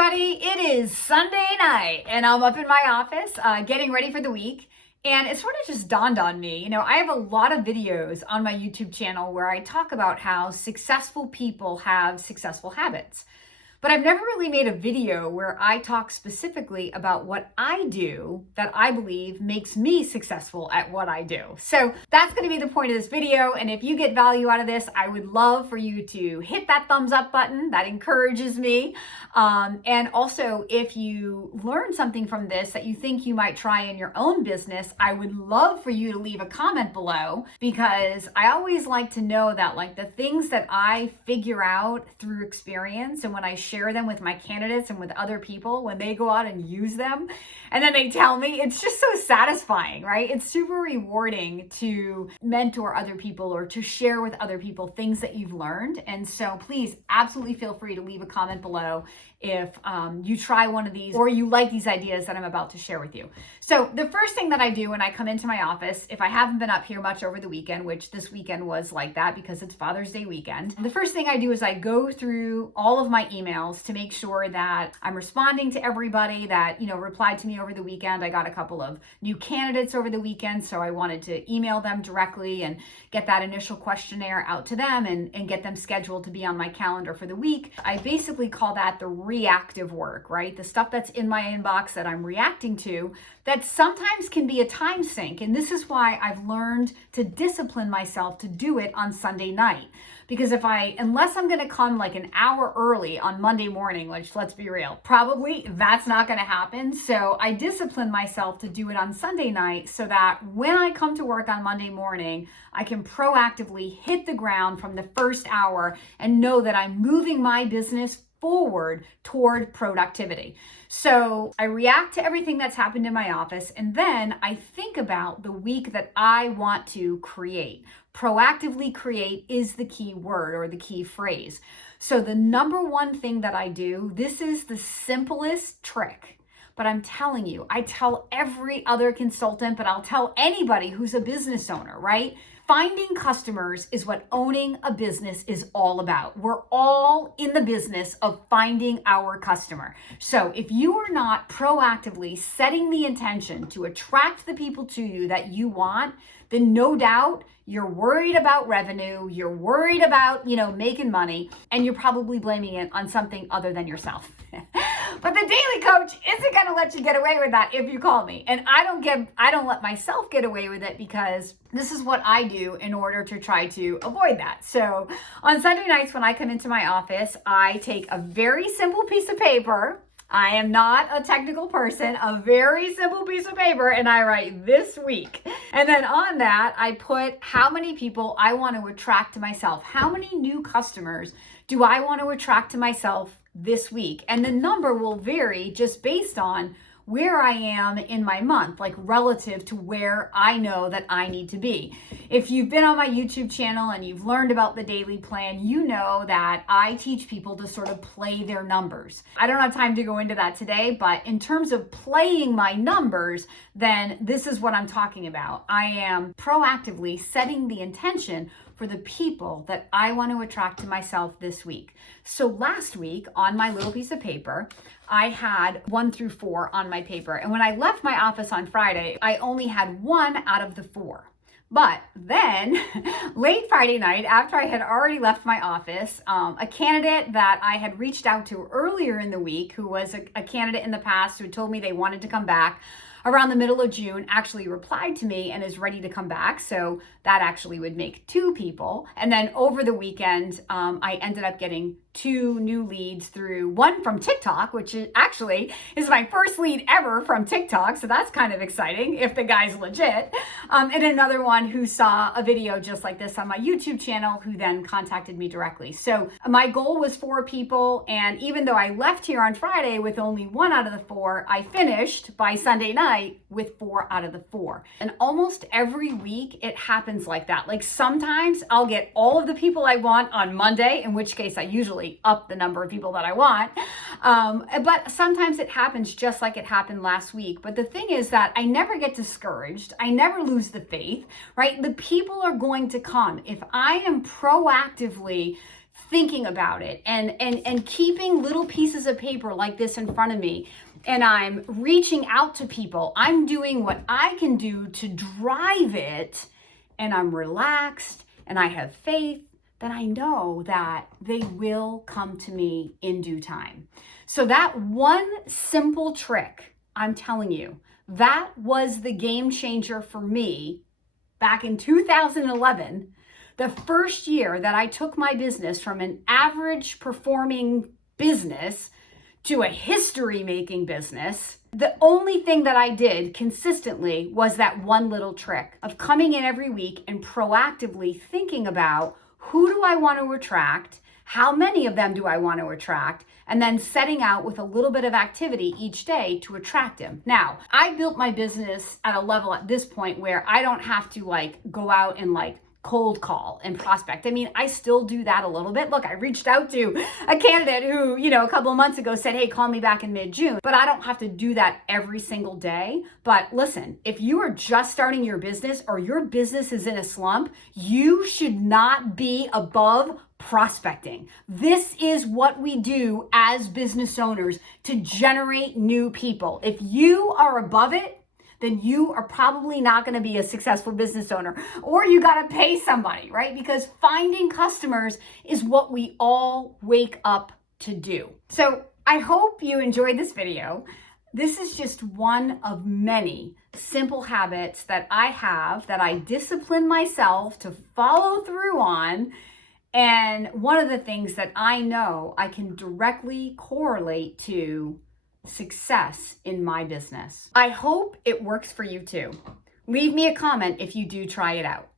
everybody. It is Sunday night and I'm up in my office getting ready for the week. And it sort of just dawned on me, I have a lot of videos on my YouTube channel where I talk about how successful people have successful habits. But I've never really made a video where I talk specifically about what I do that I believe makes me successful at what I do. So that's going to be the point of this video. And if you get value out of this, I would love for you to hit that thumbs up button. That encourages me. And also, if you learn something from this that you think you might try in your own business, I would love for you to leave a comment below, because I always like to know that the things that I figure out through experience and when I share them with my candidates and with other people, when they go out and use them and then they tell me, it's just so satisfying, right? It's super rewarding to mentor other people or to share with other people things that you've learned. And so please absolutely feel free to leave a comment below if you try one of these or you like these ideas that I'm about to share with you. So the first thing that I do when I come into my office, if I haven't been up here much over the weekend, which this weekend was like that because it's Father's Day weekend, the first thing I do is I go through all of my emails to make sure that I'm responding to everybody that, replied to me over the weekend. I got a couple of new candidates over the weekend, so I wanted to email them directly and get that initial questionnaire out to them and get them scheduled to be on my calendar for the week. I basically call that the reactive work, right? The stuff that's in my inbox that I'm reacting to that sometimes can be a time sink. And this is why I've learned to discipline myself to do it on Sunday night. Because unless I'm going to come an hour early on Monday morning, which let's be real, probably that's not going to happen. So I discipline myself to do it on Sunday night so that when I come to work on Monday morning, I can proactively hit the ground from the first hour and know that I'm moving my business forward toward productivity. So I react to everything that's happened in my office, and then I think about the week that I want to create. Proactively create is the key word or the key phrase. So the number one thing that I do, this is the simplest trick, but I'm telling you, I tell every other consultant, but I'll tell anybody who's a business owner, right? Finding customers is what owning a business is all about. We're all in the business of finding our customer. So if you are not proactively setting the intention to attract the people to you that you want, then no doubt you're worried about revenue, you're worried about, making money, and you're probably blaming it on something other than yourself. But the Daily Coach isn't going to let you get away with that if you call me. And I don't let myself get away with it, because this is what I do in order to try to avoid that. So on Sunday nights when I come into my office, I take a very simple piece of paper. I am not a technical person, a very simple piece of paper, and I write this week. And then on that, I put how many people I want to attract to myself. How many new customers do I want to attract to myself this week? And the number will vary just based on where I am in my month, relative to where I know that I need to be. If you've been on my YouTube channel and you've learned about the daily plan, you know that I teach people to sort of play their numbers. I don't have time to go into that today, but in terms of playing my numbers, then this is what I'm talking about. I am proactively setting the intention for the people that I want to attract to myself this week. So last week on my little piece of paper, I had 1 through 4 on my paper. And when I left my office on Friday, I only had 1 out of the 4. But then late Friday night, after I had already left my office, a candidate that I had reached out to earlier in the week, who was a candidate in the past who told me they wanted to come back around the middle of June, actually replied to me and is ready to come back. So that actually would make 2 people. And then over the weekend, I ended up getting 2 new leads through one from TikTok, which actually is my first lead ever from TikTok. So that's kind of exciting if the guy's legit. And another one who saw a video just like this on my YouTube channel, who then contacted me directly. So my goal was 4 people. And even though I left here on Friday with only 1 out of the 4, I finished by Sunday night with 4 out of the 4. And almost every week it happens like that. Sometimes I'll get all of the people I want on Monday, in which case I usually up the number of people that I want. But sometimes it happens just like it happened last week. But the thing is that I never get discouraged. I never lose the faith, right? The people are going to come. If I am proactively thinking about it and keeping little pieces of paper like this in front of me, and I'm reaching out to people, I'm doing what I can do to drive it, and I'm relaxed and I have faith, then I know that they will come to me in due time. So that one simple trick, I'm telling you, that was the game changer for me back in 2011, the first year that I took my business from an average performing business to a history making business. The only thing that I did consistently was that one little trick of coming in every week and proactively thinking about, who do I want to attract? How many of them do I want to attract? And then setting out with a little bit of activity each day to attract them. Now, I built my business at a level at this point where I don't have to go out and cold call and prospect. I mean, I still do that a little bit. Look, I reached out to a candidate who, a couple of months ago said, hey, call me back in mid-June, but I don't have to do that every single day. But listen, if you are just starting your business or your business is in a slump, you should not be above prospecting. This is what we do as business owners to generate new people. If you are above it, then you are probably not going to be a successful business owner, or you got to pay somebody, right? Because finding customers is what we all wake up to do. So I hope you enjoyed this video. This is just one of many simple habits that I have that I discipline myself to follow through on. And one of the things that I know I can directly correlate to success in my business. I hope it works for you too. Leave me a comment if you do try it out.